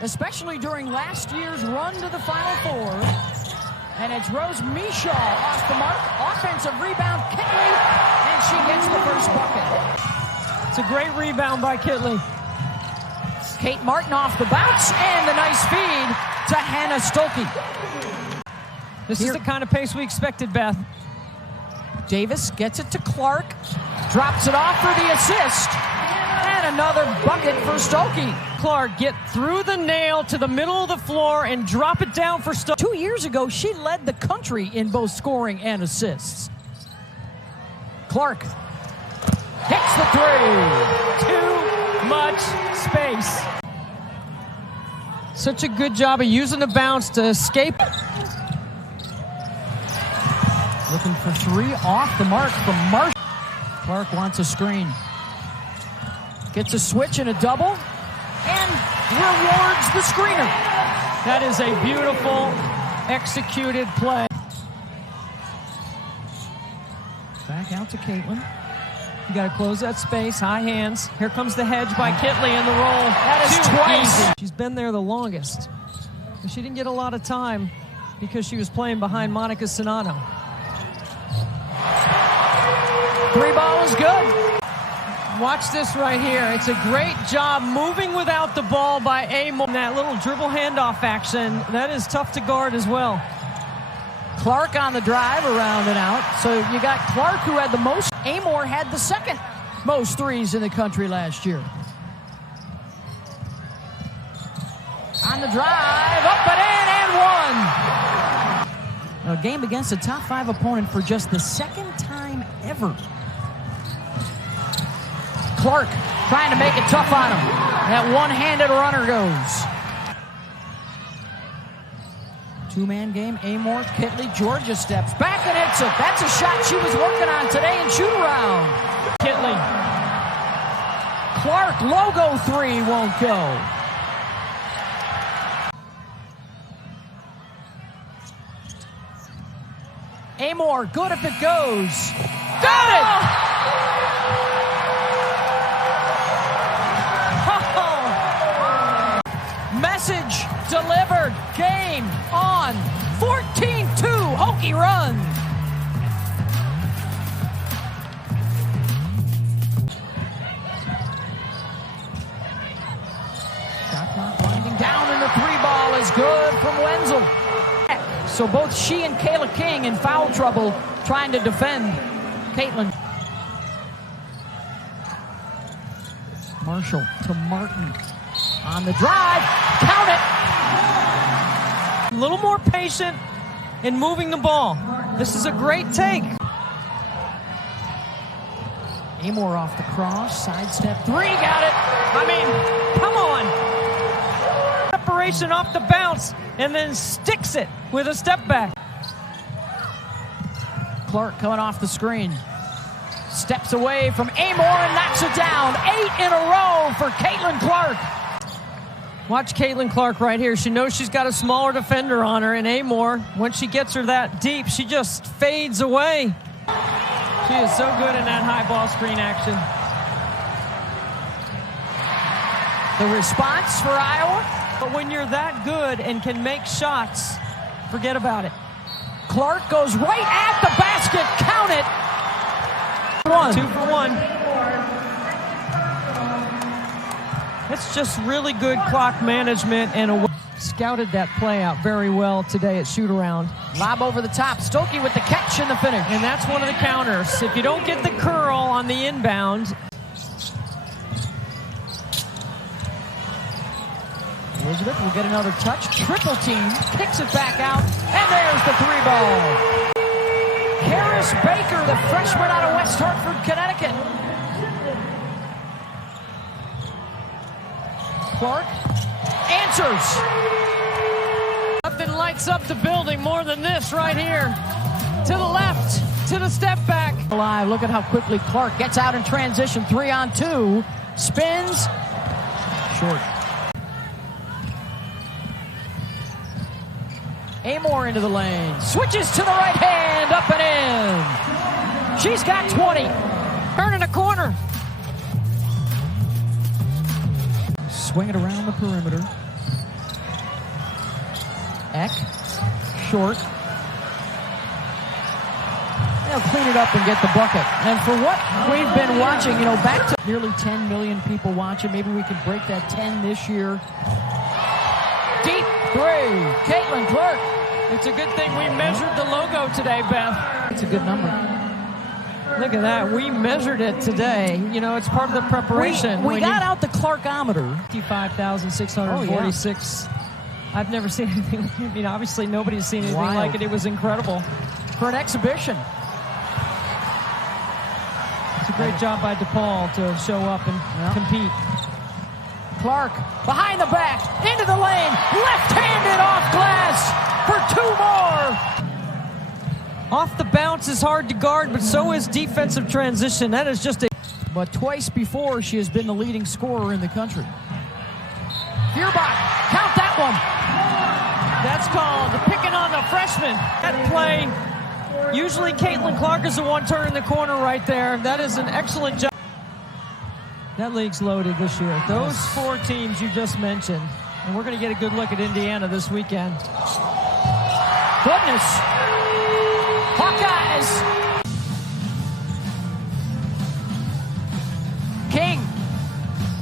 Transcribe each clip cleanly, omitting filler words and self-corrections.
especially during last year's run to the Final Four. And it's Rose Mishaw off the mark. Offensive rebound, Kitley, and she gets the first bucket. It's a great rebound by Kitley. Kate Martin off the bounce, and the nice feed to Hannah Stokey. This is the kind of pace we expected, Beth. Davis gets it to Clark, drops it off for the assist, and another bucket for Stokey. Clark, get through the nail to the middle of the floor and drop it down for Stokey. 2 years ago, she led the country in both scoring and assists. Clark hits the three. Too much space. Such a good job of using the bounce to escape. Looking for three off the mark from Marsh. Clark wants a screen. Gets a switch and a double, and rewards the screener. That is a beautiful executed play. Back out to Caitlin. You got to close that space, high hands. Here comes the hedge by Kitley in the roll. That is twice. Easy. She's been there the longest. But she didn't get a lot of time because she was playing behind Monica Sonano. Three ball is good. Watch this right here. It's a great job moving without the ball by Amoore. That little dribble handoff action, that is tough to guard as well. Clark on the drive around and out. So you got Clark, who had the most. Amoore had the second most threes in the country last year. On the drive, up and in, and one. A game against a top 5 opponent for just the second time ever. Clark trying to make it tough on him. That one-handed runner goes. Two-man game, Amoore, Kitley, Georgia steps back and hits it. That's a shot she was working on today in shoot-around. Kitley. Clark, logo three won't go. Amoore, good if it goes. Got it! Message delivered. Game on. 14-2. Hokie run. Shot clock winding down, and the three ball is good from Wenzel. So both she and Kayla King in foul trouble trying to defend Caitlin. Marshall to Martin. On the drive, count it! A little more patient in moving the ball. This is a great take. Amoore off the cross, sidestep three, got it! I mean, come on! Separation off the bounce and then sticks it with a step back. Clark coming off the screen. Steps away from Amoore and knocks it down. 8 in a row for Caitlin Clark. Watch Caitlin Clark right here. She knows she's got a smaller defender on her, and Amoore, once she gets her that deep, she just fades away. She is so good in that high ball screen action. The response for Iowa? But when you're that good and can make shots, forget about it. Clark goes right at the basket. Count it. 2 for 1. It's just really good clock management and scouted that play out very well today at shoot-around. Lob over the top. Stokey with the catch and the finish. And that's one of the counters. If you don't get the curl on the inbound. Elizabeth will get another touch. Triple team. Kicks it back out. And there's the three ball. Harris Baker, the freshman out of West Hartford, Connecticut. Clark answers. Nothing lights up the building more than this right here. To the left, to the step back. Alive. Look at how quickly Clark gets out in transition. 3-on-2. Spins. Short. Amoore into the lane. Switches to the right hand. Up and in. She's got 20. Turning a corner. Swing it around the perimeter. Eck, short. They'll clean it up and get the bucket. And for what we've been watching, back to nearly 10 million people watching. Maybe we could break that 10 this year. Deep three, Caitlin Clark. It's a good thing we measured the logo today, Beth. It's a good number. Look at that. We measured it today. It's part of the preparation. We got out the Clarkometer. 55,646. Oh, yeah. I've never seen anything. Obviously nobody's seen anything like it. It was incredible. For an exhibition. It's a great job by DePaul to show up and compete. Clark behind the back, into the lane, left-handed off glass for 2 more. Off the bounce is hard to guard, but so is defensive transition. That is just a... But twice before, she has been the leading scorer in the country. Feuerbach, count that one. That's called the picking on the freshman. That play, usually Caitlin Clark is the one turning the corner right there. That is an excellent job. That league's loaded this year. Those 4 teams you just mentioned. And we're going to get a good look at Indiana this weekend. Goodness. Hawkeyes. King.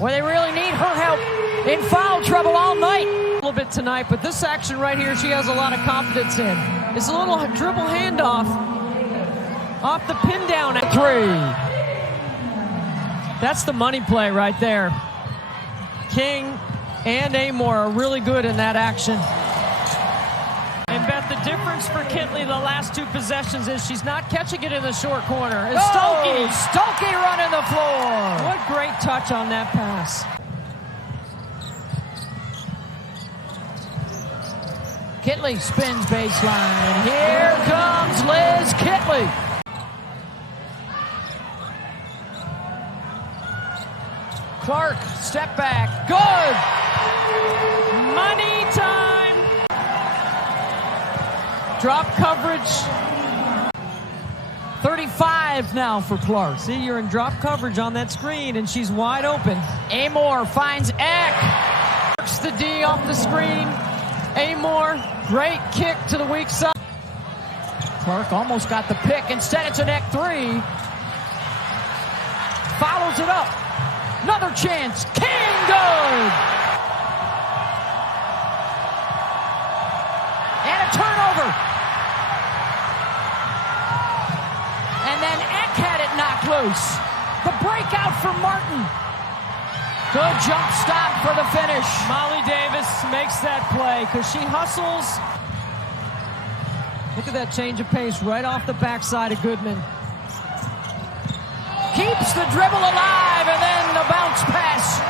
Well, they really need her help in foul trouble all night. A little bit tonight, but this action right here, she has a lot of confidence in. It's a little dribble handoff off the pin down at 3. That's the money play right there. King and Amoore are really good in that action. And Beth, the difference for Kitley the last 2 possessions is she's not catching it in the short corner. It's Stokey running the floor. What great touch on that pass. Kitley spins baseline, and here comes Liz Kitley. Clark, step back, good! Money time! Drop coverage. 35 now for Clark. See, you're in drop coverage on that screen, and she's wide open. Amoore finds Eck. Works the D off the screen. Amoore, great kick to the weak side. Clark almost got the pick. Instead, it's an Eck 3. Follows it up. Another chance. King, good! And a turnover. And then Eck had it knocked loose. The breakout for Martin. Good jump stop for the finish. Molly Davis makes that play because she hustles. Look at that change of pace right off the backside of Goodman. Keeps the dribble alive, and then the bounce pass.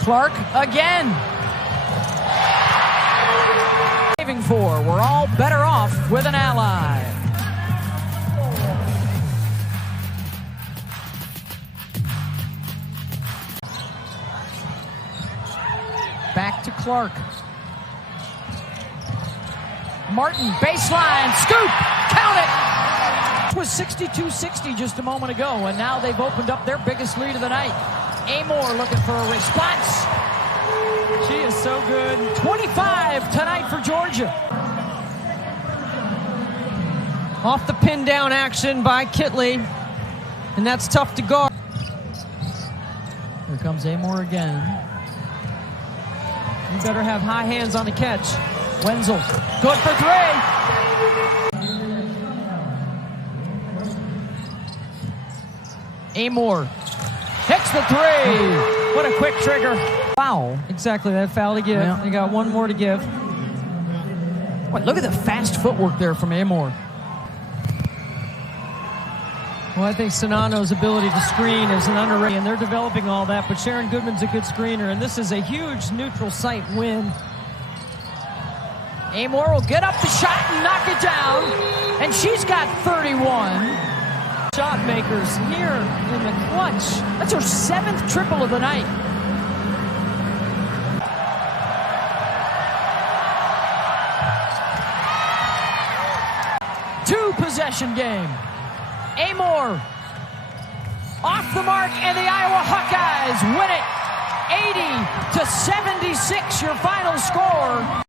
Clark again. Saving 4. We're all better off with an Ally. Back to Clark. Martin, baseline, scoop, count it! It was 62-60 just a moment ago, and now they've opened up their biggest lead of the night. Amoore looking for a response. She is so good. 25 tonight for Georgia. Off the pin down action by Kitley, and that's tough to guard. Here comes Amoore again. You better have high hands on the catch. Wenzel, good for 3. Amoore hits the 3. What a quick trigger. Foul. Exactly, that foul to give. Yeah. They got one more to give. What, look at the fast footwork there from Amoore. Well, I think Sonano's ability to screen is an underrated, and they're developing all that, but Sharon Goodman's a good screener, and this is a huge neutral site win. Amoore will get up the shot and knock it down, and she's got 31. Shot makers here in the clutch. That's her 7th triple of the night. Two-possession game. Amoore off the mark, and the Iowa Hawkeyes win it to 76, your final score.